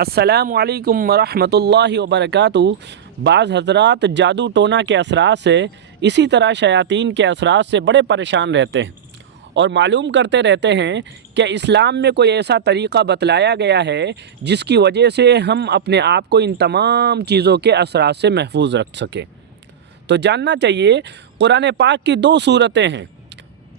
السلام علیکم ورحمۃ اللہ وبرکاتہ۔ بعض حضرات جادو ٹونا کے اثرات سے اسی طرح شیاطین کے اثرات سے بڑے پریشان رہتے ہیں اور معلوم کرتے رہتے ہیں کہ اسلام میں کوئی ایسا طریقہ بتلایا گیا ہے جس کی وجہ سے ہم اپنے آپ کو ان تمام چیزوں کے اثرات سے محفوظ رکھ سکیں۔ تو جاننا چاہیے، قرآن پاک کی دو صورتیں ہیں،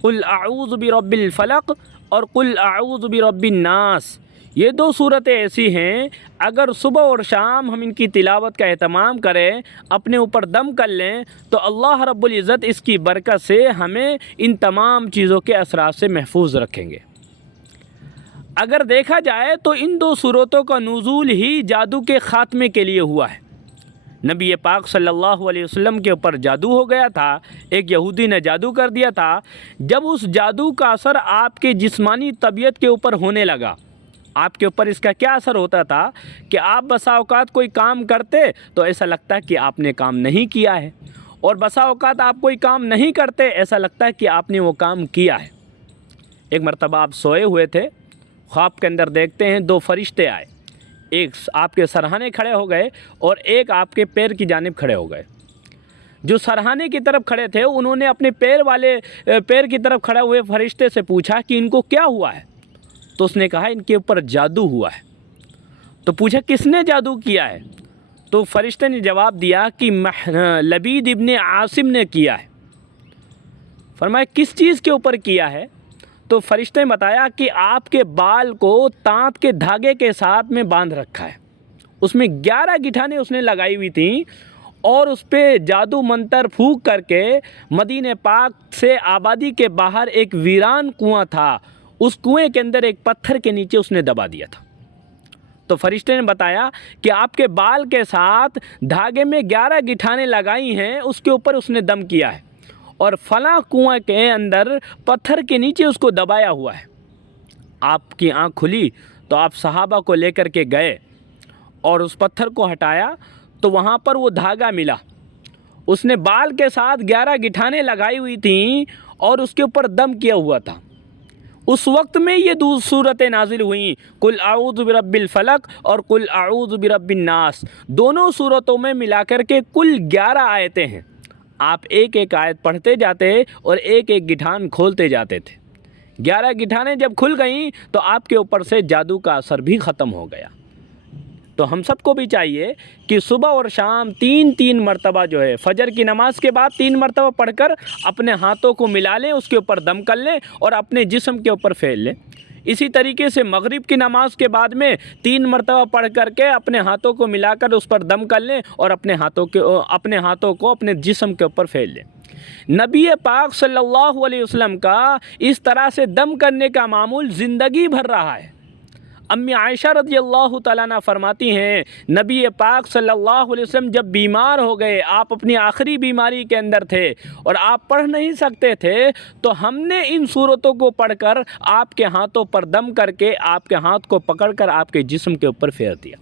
قل اعوذ برب الفلق اور قل اعوذ برب الناس۔ یہ دو صورتیں ایسی ہیں، اگر صبح اور شام ہم ان کی تلاوت کا اہتمام کریں، اپنے اوپر دم کر لیں، تو اللہ رب العزت اس کی برکت سے ہمیں ان تمام چیزوں کے اثرات سے محفوظ رکھیں گے۔ اگر دیکھا جائے تو ان دو صورتوں کا نزول ہی جادو کے خاتمے کے لیے ہوا ہے۔ نبی پاک صلی اللہ علیہ وسلم کے اوپر جادو ہو گیا تھا، ایک یہودی نے جادو کر دیا تھا۔ جب اس جادو کا اثر آپ کے جسمانی طبیعت کے اوپر ہونے لگا، آپ کے اوپر اس کا کیا اثر ہوتا تھا کہ آپ بسا اوقات کوئی کام کرتے تو ایسا لگتا ہے کہ آپ نے کام نہیں کیا ہے، اور بسا اوقات آپ کوئی کام نہیں کرتے، ایسا لگتا ہے کہ آپ نے وہ کام کیا ہے۔ ایک مرتبہ آپ سوئے ہوئے تھے، خواب کے اندر دیکھتے ہیں دو فرشتے آئے، ایک آپ کے سرہانے کھڑے ہو گئے اور ایک آپ کے پیر کی جانب کھڑے ہو گئے۔ جو سرہانے کی طرف کھڑے تھے انہوں نے اپنے پیر کی طرف کھڑے ہوئے فرشتے سے پوچھا کہ ان کو کیا ہوا ہے؟ تو اس نے کہا ان کے اوپر جادو ہوا ہے۔ تو پوچھا کس نے جادو کیا ہے؟ تو فرشتے نے جواب دیا کہ لبید ابن عاصم نے کیا ہے۔ فرمایا کس چیز کے اوپر کیا ہے؟ تو فرشتے نے بتایا کہ آپ کے بال کو تانت کے دھاگے کے ساتھ میں باندھ رکھا ہے، اس میں 11 گٹھانیں اس نے لگائی ہوئی تھیں، اور اس پہ جادو منتر پھونک کر کے مدینہ پاک سے آبادی کے باہر ایک ویران کنواں تھا، اس کنویں کے اندر ایک پتھر کے نیچے اس نے دبا دیا تھا۔ تو فرشتے نے بتایا کہ آپ کے بال کے ساتھ دھاگے میں 11 گٹھانیں لگائی ہیں، اس کے اوپر اس نے دم کیا ہے، اور فلاں کنویں کے اندر پتھر کے نیچے اس کو دبایا ہوا ہے۔ آپ کی آنکھ کھلی تو آپ صحابہ کو لے کر کے گئے اور اس پتھر کو ہٹایا تو وہاں پر وہ دھاگا ملا، اس نے بال کے ساتھ 11 گٹھانیں لگائی ہوئی تھیں اور اس کے اوپر دم کیا ہوا تھا۔ اس وقت میں یہ دو صورتیں نازل ہوئیں، قل اعوذ برب الفلق اور قل اعوذ برب الناس۔ دونوں صورتوں میں ملا کر کے کل 11 آیتیں ہیں۔ آپ ایک ایک آیت پڑھتے جاتے اور ایک ایک گٹھان کھولتے جاتے تھے۔ 11 گٹھانیں جب کھل گئیں تو آپ کے اوپر سے جادو کا اثر بھی ختم ہو گیا۔ تو ہم سب کو بھی چاہیے کہ صبح اور شام تین مرتبہ جو ہے، فجر کی نماز کے بعد 3 مرتبہ پڑھ کر اپنے ہاتھوں کو ملا لیں، اس کے اوپر دم کر لیں اور اپنے جسم کے اوپر پھیر لیں۔ اسی طریقے سے مغرب کی نماز کے بعد میں 3 مرتبہ پڑھ کر کے اپنے ہاتھوں کو ملا کر اس پر دم کر لیں اور اپنے ہاتھوں کو اپنے جسم کے اوپر پھیر لیں۔ نبی پاک صلی اللہ علیہ وسلم کا اس طرح سے دم کرنے کا معمول زندگی بھر رہا ہے۔ امی عائشہ رضی اللہ تعالیٰ عنہ فرماتی ہیں، نبی پاک صلی اللہ علیہ وسلم جب بیمار ہو گئے، آپ اپنی آخری بیماری کے اندر تھے اور آپ پڑھ نہیں سکتے تھے، تو ہم نے ان صورتوں کو پڑھ کر آپ کے ہاتھوں پر دم کر کے آپ کے ہاتھ کو پکڑ کر آپ کے جسم کے اوپر پھیر دیا۔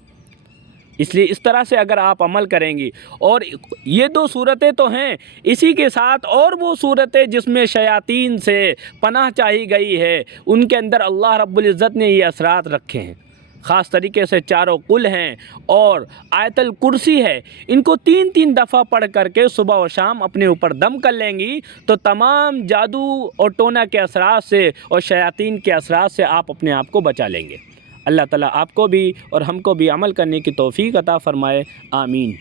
اس لیے اس طرح سے اگر آپ عمل کریں گی، اور یہ دو صورتیں تو ہیں، اسی کے ساتھ اور وہ صورتیں جس میں شیاطین سے پناہ چاہی گئی ہے، ان کے اندر اللہ رب العزت نے یہ اثرات رکھے ہیں۔ خاص طریقے سے چاروں قل ہیں اور آیت الکرسی ہے، ان کو 3 دفعہ پڑھ کر کے صبح و شام اپنے اوپر دم کر لیں گی تو تمام جادو اور ٹونا کے اثرات سے اور شیاطین کے اثرات سے آپ اپنے آپ کو بچا لیں گے۔ اللہ تعالیٰ آپ کو بھی اور ہم کو بھی عمل کرنے کی توفیق عطا فرمائے، آمین۔